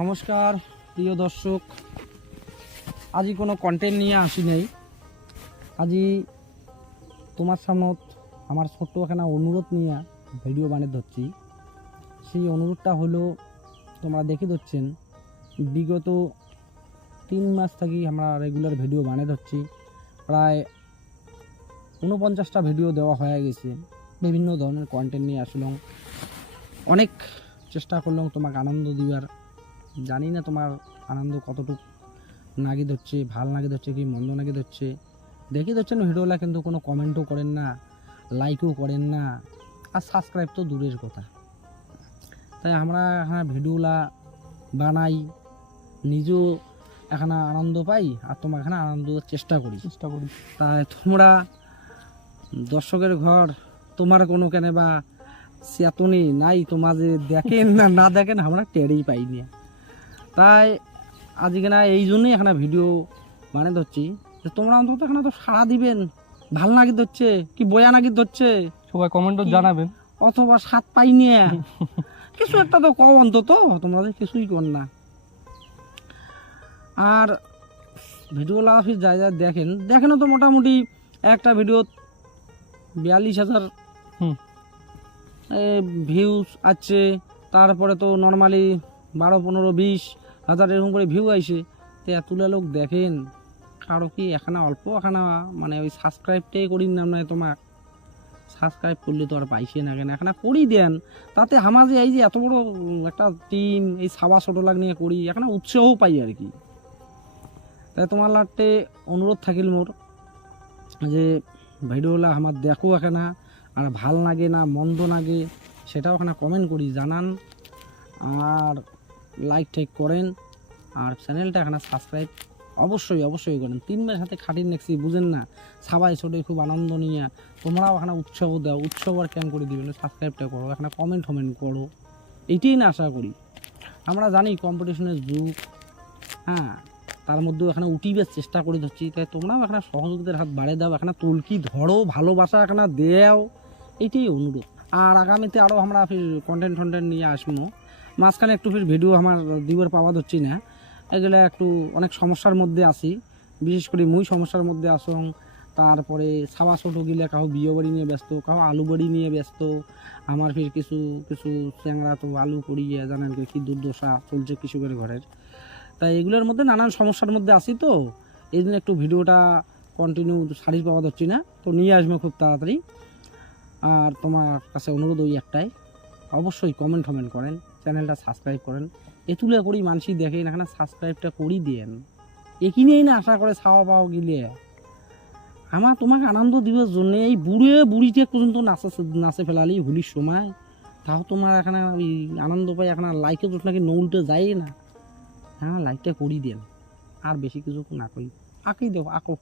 নমস্কার প্রিয় দর্শক, আজি কোনো কন্টেন্ট নিয়ে আসি নাই। আজি তোমার সামনে আমার ছোট্ট এখানে অনুরোধ নিয়ে ভিডিও বানিয়ে ধরছি। সেই অনুরোধটা হলো, তোমরা দেখে ধরছেন বিগত 3 মাস থেকে আমরা রেগুলার ভিডিও বানিয়ে ধরছি। প্রায় 49টা ভিডিও দেওয়া হয়ে গেছে। বিভিন্ন ধরনের কন্টেন্ট নিয়ে আসলাম, অনেক চেষ্টা করলাম তোমাকে আনন্দ দিবার। জানি না তোমার আনন্দ কতটুকু নাগি ধরছে, ভাল নাগি ধরছে কি মন্দ নাগি ধরছে। দেখি ধরছেন ভিডিওলা, কিন্তু কোনো কমেন্টও করেন না, লাইকও করেন না, আর সাবস্ক্রাইব তো দূরের কথা। তাই আমরা এখানে ভিডিওলা বানাই, নিজেও এখানে আনন্দ পাই, আর তোমার এখানে আনন্দ চেষ্টা করি। তাই তোমরা দর্শকের ঘর, তোমার কোনো কেন বা চেতনি নাই, তোমার যে দেখেন না না দেখেন আমরা টেরই পাইনি। তাই আজকে না এই জন্যই এখানে ভিডিও বানিয়ে ধরছি যে তোমরা অন্তত এখানে তো সাড়া দিবেন, ভাল নাকি ধরছে কি বয়া নাকি ধরছে, সবাই কমেন্টও জানাবেন, অথবা স্বাদ পাইনি কিছু একটা তো কও অন্তত। তোমরা যে কিছুই কর না। আর ভিডিও লাফি যা যা দেখেনও তো মোটামুটি একটা ভিডিও 42,000 ভিউজ আছে। তারপরে তো নর্মালি 12-15-20,000 এরকম করে ভিউ আইসে। তো এতগুলো লোক দেখেন, কারো কি এখানে অল্প এখানে মানে ওই সাবস্ক্রাইবটাই করি না নয়। তোমার সাবস্ক্রাইব করলে তো আর পাইছে না কেন, এখানে করি দেন। তাতে আমার যে এই যে এত বড় একটা টিম, এই সাবা ছোটো লাগ নিয়ে করি, এখানে উৎসাহও পাই আর কি। তাই তোমার লাটে অনুরোধ থাকিল মোর যে ভিডিওলা আমার দেখো এখানে, আর ভাল লাগে না মন্দ লাগে সেটাও ওখানে কমেন্ট করি জানান, আর লাইক টাইক করেন, আর চ্যানেলটা এখানে সাবস্ক্রাইব অবশ্যই করেন। 3 মাস হাতে খাটিয়ে নেছি, বুঝেন না, সবাই ছোটো খুব আনন্দ নিয়ে তোমরাও এখানে উৎসাহ দাও। উৎসাহ আর কেন করে দিবেন, সাবস্ক্রাইবটা করো, এখানে কমেন্ট করো, এইটাই না আশা করি। আমরা জানি কম্পিটিশনের যুগ, হ্যাঁ, তার মধ্যেও এখানে উঠিবার চেষ্টা করে ধরছি। তাই তোমরাও এখানে সহযোগিতার হাত বাড়িয়ে দাও, এখানে তুলকি ধরো, ভালোবাসা এখানে দেও, এইটাই অনুরোধ। আর আগামীতে আরও আমরা ফির কন্টেন্ট নিয়ে আসবো। মাঝখানে একটু ফির ভিডিও আমার দিবার পাওয়া ধরছি না, এগুলো একটু অনেক সমস্যার মধ্যে আসি, বিশেষ করে মুই সমস্যার মধ্যে আসং। তারপরে ছাওয়া ছোটো গিলে কাউ বিয়ে বাড়ি নিয়ে ব্যস্ত, কাউ আলু বাড়ি নিয়ে ব্যস্ত। আমার ফির কিছু চ্যাংরা তো আলু করিয়ে জানেন কি দুর্দশা চলছে কৃষকের ঘরের। তাই এগুলোর মধ্যে নানান সমস্যার মধ্যে আসি, তো এই জন্য একটু ভিডিওটা কন্টিনিউ সারি পাওয়া যাচ্ছি না, তো নিয়ে আসবো খুব তাড়াতাড়ি। আর তোমার কাছে অনুরোধ ওই একটাই, অবশ্যই কমেন্ট করেন, চ্যানেলটা সাবস্ক্রাইব করেন। এতুলে করি মানুষই দেখেন, এখানে সাবস্ক্রাইবটা করি দেন, একই নিয়েই না আশা করে পাওয়া গেলে। আমার তোমাকে আনন্দ দিবার জন্য এই বুড়িতে পর্যন্ত নাচে ফেলালি হোলির সময়, তাও তোমার এখানে ওই আনন্দ পাই। এখানে লাইকে তো নাকি নৌলটে যায় না, হ্যাঁ লাইকটা করি দেন, আর বেশি কিছু না করি, আঁকি দেবো আঁকো।